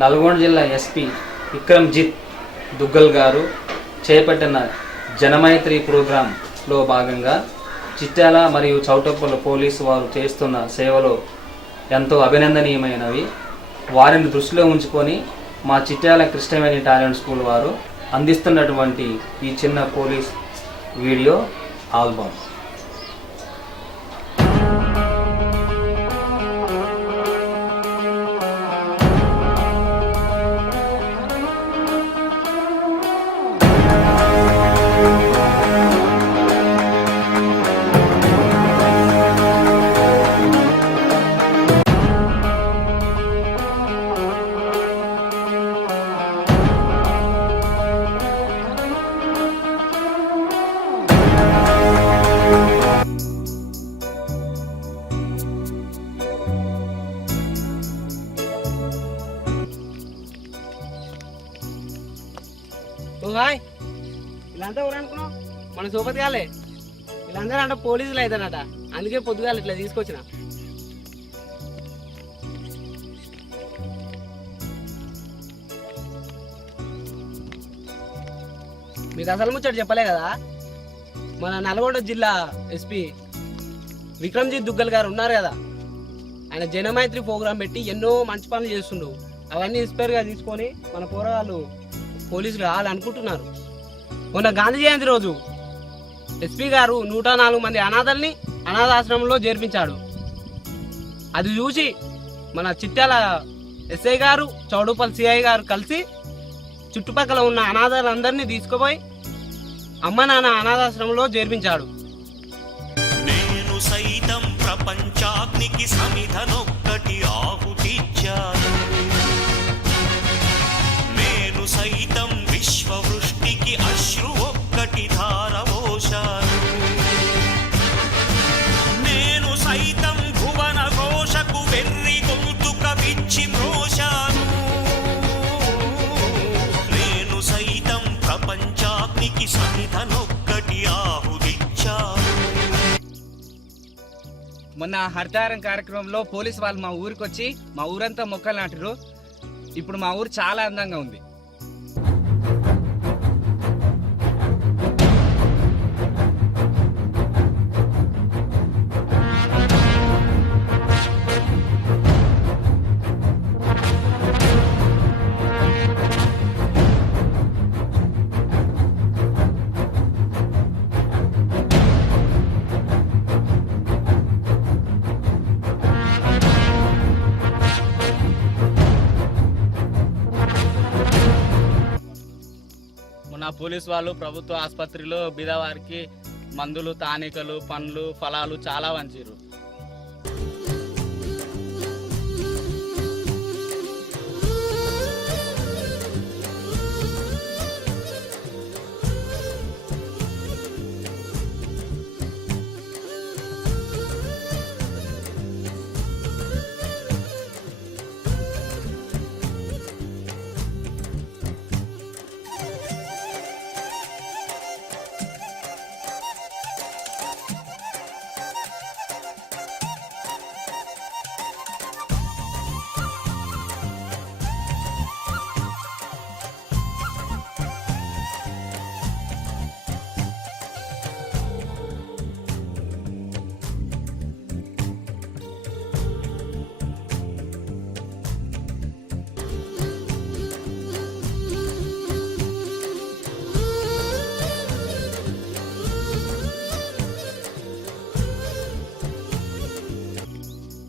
నల్గొండ జిల్లా ఎస్పీ విక్రమ్జిత్ దుగ్గల్ గారు చేపట్టిన జనమైత్రి ప్రోగ్రాంలో భాగంగా చిట్యాల మరియు చౌటుప్పల్ పోలీసు వారు చేస్తున్న సేవలు ఎంతో అభినందనీయమైనవి. వారిని దృష్టిలో ఉంచుకొని మా చిట్యాల కృష్ణవేణి టాలెంట్ స్కూల్ వారు అందిస్తున్నటువంటి ఈ చిన్న పోలీస్ వీడియో ఆల్బమ్. హాయ్, వీళ్ళంతా ఎవరనుకున్నావు? మన సోపతి కాలే. వీళ్ళందరూ అంటే పోలీసులు అవుతానట, అందుకే పొద్దుగాల ఇట్లా తీసుకొచ్చిన. మీకు అసలు ముచ్చట చెప్పలే కదా, మన నల్గొండ జిల్లా ఎస్పీ విక్రమ్జిత్ దుగ్గల్ గారు ఉన్నారు కదా, ఆయన జనమైత్రి ప్రోగ్రాం పెట్టి ఎన్నో మంచి పనులు చేస్తుండ్రు. అవన్నీ ఇన్స్పైర్గా తీసుకొని మన పోరగాళ్ళు పోలీసులు కావాలనుకుంటున్నారు. మొన్న గాంధీ జయంతి రోజు ఎస్పీ గారు 104 మంది అనాథల్ని అనాథాశ్రమంలో చేర్పించాడు. అది చూసి మన చిట్యాల ఎస్ఐ గారు, చౌటుప్పల్ సిఐ గారు కలిసి చుట్టుపక్కల ఉన్న అనాథలందరినీ తీసుకుపోయి అమ్మ నాన్న అనాథాశ్రమంలో చేర్పించాడు. నేను సైతం ప్రపంచాగ్నికి సమిధనొక్కటి ఆహుతిచ్చాను, నేను సైతం విశ్వవృష్టికి అశ్రు ఒక్కటి ధారవోశాను, నేను సైతం భువన ఘోషకు వెర్రి గొంతుక విచ్చి మ్రోశాను, నేను సైతం ప్రపంచాగ్నికి సమిధనొక్కటి ఆహుతిచ్చాను. మొన్న హరితారం కార్యక్రమంలో పోలీసు వాళ్ళు మా ఊరికి వచ్చి మా ఊరంతా మొక్కలు నాటారు. ఇప్పుడు మా ఊరు చాలా అందంగా ఉంది. పోలీసు వాళ్ళు ప్రభుత్వ ఆసుపత్రిలో బీదవారికి మందులు, తానికలు, పండ్లు, ఫలాలు చాలా వంచారు.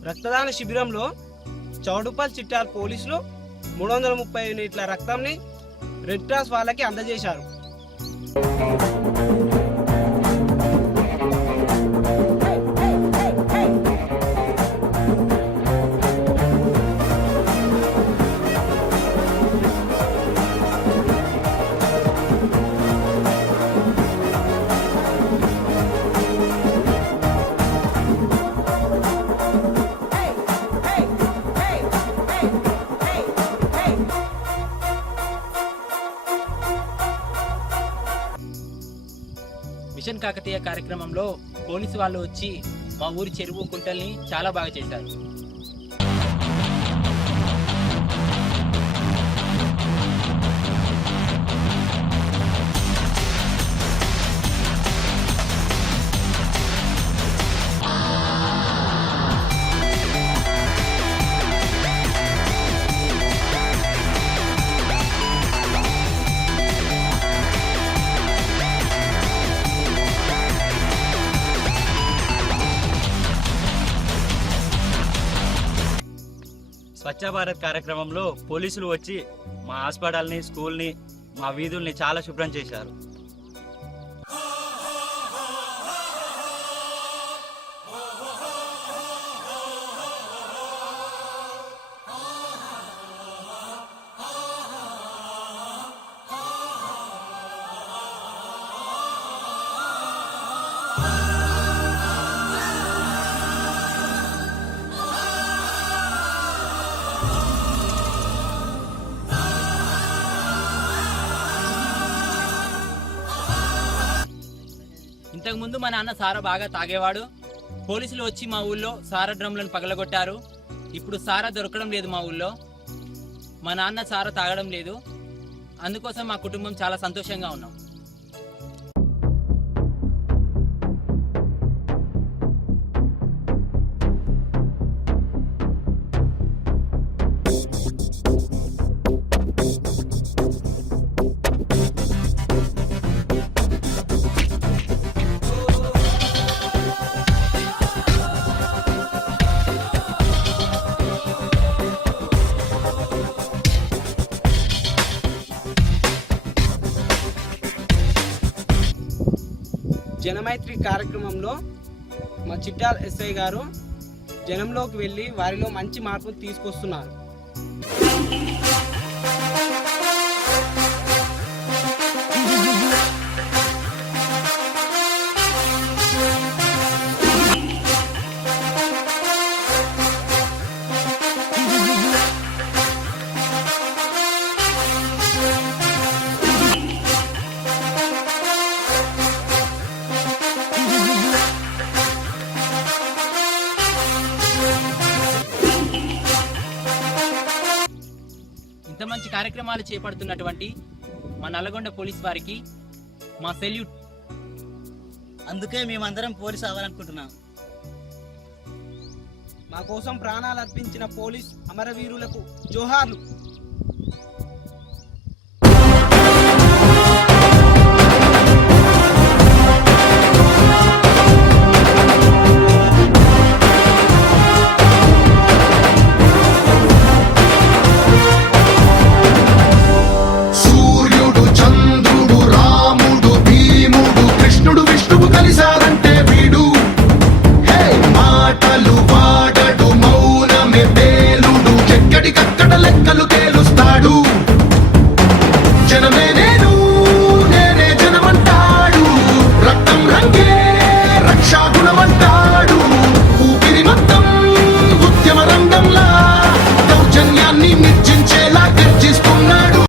రక్తదాన శిబిరంలో చౌటుప్పల్ చిట్యాల పోలీసులు 330 లీటర్ల రక్తాన్ని రెడ్ క్రాస్ వాళ్ళకి అందజేశారు. మిషన్ కాకతీయ కార్యక్రమంలో పోలీసు వాళ్ళు వచ్చి మా ఊరి చెరువు కుంటల్ని చాలా బాగా చేశారు. స్వచ్ఛ భారత్ కార్యక్రమంలో పోలీసులు వచ్చి మా హాస్పిటల్ని, స్కూల్ని, మా వీధుల్ని చాలా శుభ్రం చేశారు. ఇంతకుముందు మా నాన్న సారా బాగా తాగేవాడు. పోలీసులు వచ్చి మా ఊళ్ళో సారా డ్రమ్లను పగలగొట్టారు. ఇప్పుడు సారా దొరకడం లేదు మా ఊళ్ళో. మా నాన్న సారా తాగడం లేదు. అందుకోసం మా కుటుంబం చాలా సంతోషంగా ఉన్నాం. జనమైత్రి కార్యక్రమంలో మా చిట్యాల ఎస్ఐ గారు జనంలోకి వెళ్ళి వారిలో మంచి మార్పులు తీసుకొస్తున్నారు. ఇంత మంచి కార్యక్రమాలు చేపడుతున్నటువంటి మా నల్లగొండ పోలీస్ వారికి మా సెల్యూట్. అందుకే మేమందరం పోలీస్ అవ్వాలనుకుంటున్నాం. మా కోసం ప్రాణాలు అర్పించిన పోలీస్ అమరవీరులకు జోహార్లు.